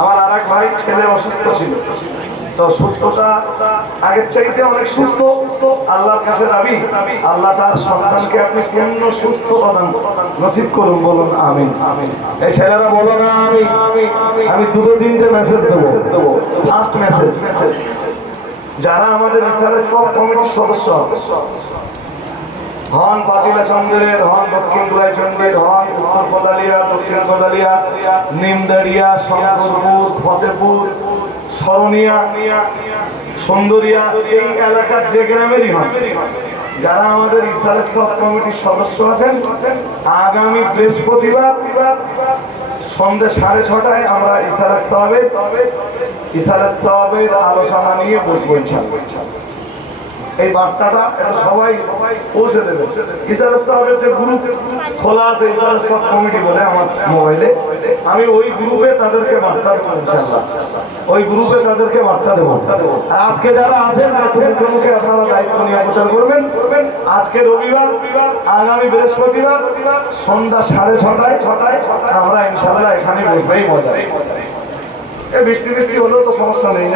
আমার আর এক ভাই ছেলে অসুস্থ ছিল, তো সুস্থতা আগের চাইতে অনেক সুস্থ। আল্লাহর কাছে দাবি, আল্লাহ তার সন্তানকে আপনি পূর্ণ সুস্থ প্রদান নসিব করুন, বলুন আমিন। এই ছেলেরা বলো না আমি দুটো তিনটে মেসেজ দেবো। ফার্স্ট মেসেজ, যারা আমাদের ইসলামের সব কমিটির সদস্য হন, পাতিলা চন্দ্রের হন, দক্ষিণ দুলাইচন্দ্রের হন, উত্তর কোদালিয়া, দক্ষিণ কোদালিয়া, নিমদাড়িয়া, শঙ্করপুর, ফতেপুর, শরণিয়া, সুন্দরিয়া, এই এলাকার যে গ্রামেরই হন, যারা আমাদের ইসলামের সব কমিটির সদস্য আছেন, আগামী বৃহস্পতিবার সন্ধ্যে 6:30টায় আমরা ইসারাত সাহাবের আলোচনা নিয়ে বসবো ইনশাআল্লাহ। এই বার্তাটা এটা সবাই পৌঁছে দেবে। ইসারাত সাহাবের যে গ্রুপ খোলা আছে, ইসারাত সাহাব কমিটি বলে আমার মোবাইলে, আমি ওই গ্রুপে তাদেরকে বার্তা দেবো ইনশাআল্লাহ। ওই গ্রুপে তাদেরকে বার্তা দেবো। আর আজকে যারা আছেন মুখে আপনারা দায়িত্ব নিয়ে প্রচার করবেন। আজকে রবিবার, আগামী বৃহস্পতিবার সন্ধ্যা 6:30টায় আমরা ইনশাআল্লাহ এখানে বসবেই। মজা বৃষ্টি বৃষ্টি হলেও তো সমস্যা নেই,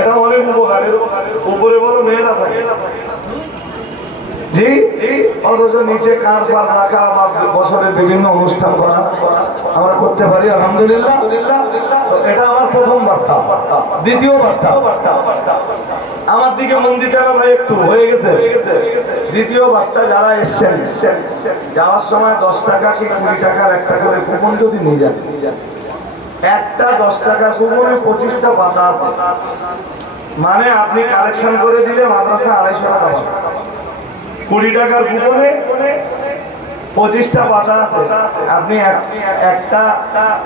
এটা অনেক উপকারের। উপরে বলো মেয়েরা থাকে জি, অথচ নিচে কার পার রাখা বা বছরের বিভিন্ন অনুষ্ঠান করা আমরা করতে পারি আলহামদুলিল্লাহ। এটা আমার প্রথম বার্তা। দ্বিতীয় বার্তা, আমার দিকে মন দিতে হবে ভাই, একটু হয়ে গেছে। দ্বিতীয় বার্তা, যারা এসছেন যাওয়ার সময় 10 টাকা কি 20 টাকার একটা করে কুপন যদি নিয়ে যান, একটা 10 টাকা কুপনে 25টা পাতা আছে, মানে আপনি কালেকশন করে দিলে মাদ্রাসা 250 টাকা পাবেন। 20 টাকার কুপনে 25টা পাতা আছে, আপনি একটা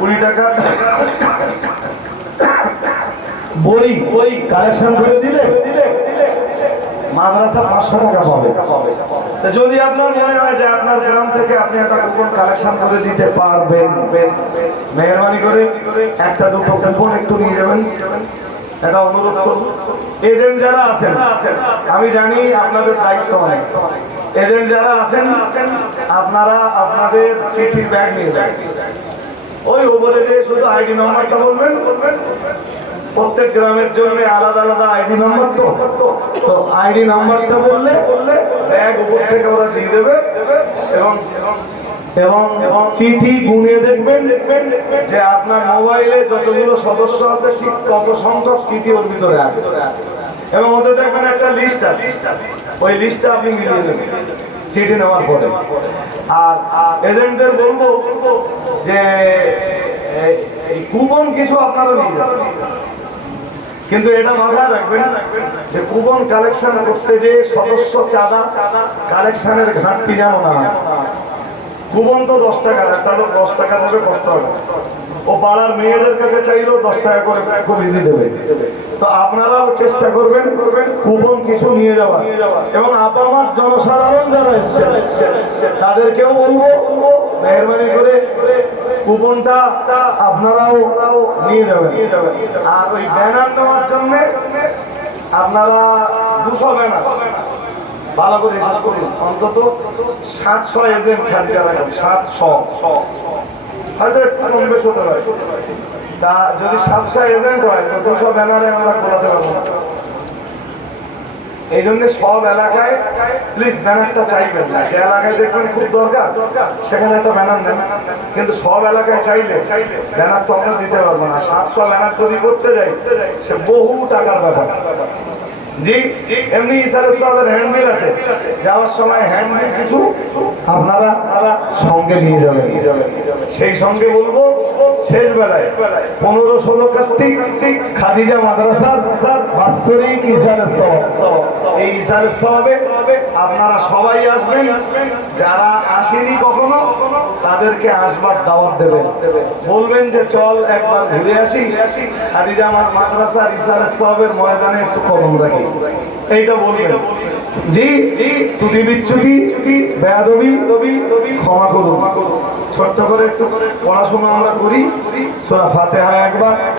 20 টাকা বই কালেকশন করে দিলে মাদ্রাসা 500 টাকা পাবে। যদি আপনার মনে হয় যে আপনার গ্রাম থেকে আপনি একটা কুপন কালেকশন করে দিতে পারবেন, মেহরবানি করে একটা দুটো কুপন একটু নিয়ে যাবেন, এটা অনুরোধ করব। এজেন্ট যারা আছেন, আমি জানি আপনাদের দায়িত্ব অনেক। এজেন্ট যারা আছেন, আপনারা আপনাদের চিঠির ব্যাগ নিয়ে যান। ওই ওপরে যে শুধু আইডি নাম্বারটা বলবেন, প্রত্যেক গ্রামের জন্য আলাদা আলাদা আইডি নাম্বার, তো আইডি নাম্বারটা বললে ব্যাগ উপর থেকে ওরা দিয়ে দেবে। এবং চিঠি গুনিয়ে দেখবেন যে আপনার মোবাইলে যতগুলো সদস্য আছে ঠিক কত সংখ্যক চিঠি ওর ভিতরে আছে। এবং ওদের দেখবেন একটা লিস্ট আছে, ওই লিস্টটা আপনি মিলিয়ে দেবেন চিঠি নেওয়ার পরে। আর এজেন্টদের বলবো যে এই কুপন কিছু আপনারা নিয়ে যাবেন, কিন্তু এটা মাথায় রাখবেন যে কুপন কালেকশন করতে যে সদস্য চাঁদা কালেকশনের ঘাটতি যেন না। কুপন তো 10 টাকা, একটা লোক 10 টাকা দেবে, কষ্ট হবে। ও পাড়ার মেয়েদের কাছে চাইলেও 10 টাকা করে খুব ইজি দেবে। তো আপনারাও চেষ্টা করবেন কুপন কিছু নিয়ে যাওয়া। এবং আপনার জনসাধারণ যারা এসছে তাদেরকেও বলবো মেহরবানি করে কুপনটা আপনারাও নিয়ে যাবেন। আর ওই ব্যানার নেওয়ার জন্য আপনারা 200 ব্যানার ভালো করে হিসাব করুন, অন্তত 700 এজেন্ট খালি রাখেন, 700 হয়তো একটু কম বেশ হতে পারে। তা যদি 700 এজেন্ট হয় তো 200 ব্যানারে আমরা খোলাতে পারবো না। এই জন্য সব এলাকায় প্লিজ ব্যানারটা চাইবেন না। যে এলাকায় দেখবেন খুব দরকার সেখানে একটা ব্যানার নেন, কিন্তু সব এলাকায় চাইলে ব্যানার তো আমরা দিতে পারবো না। 700 ব্যানার তৈরি করতে যাই সে বহু টাকার ব্যাপার। জি, এমনি ইসারাত সাহাবের হ্যান্ডবিল আছে, যাওয়ার সময় হ্যান্ডবিল কিছু আপনারা সঙ্গে নিয়ে যাবেন। সেই সঙ্গে বলবো শেষ বেলায় 15-16 কার্তিক খাদিজা মাদ্রাসার বাৎসরিক ইসারাত সাহাব, এই ইসারাত সাহাবে আপনারা সবাই আসবেন। যারা আসেনি কখনো তাদেরকে আসবার দাওয়াত দেবেন, বলবেন যে চল একবার ঘুরে আসি, খাদিজা মাদ্রাসার ইসারাত সাহাবের ময়দানে একটু কদম রাখি, এইটা বলবেন। জি, ত্রুটি বিচ্যুতি বেয়াদবি ক্ষমা করুন। ছোট্ট করে একটু পড়াশোনা আমরা করি, সূরা ফাতিহা একবার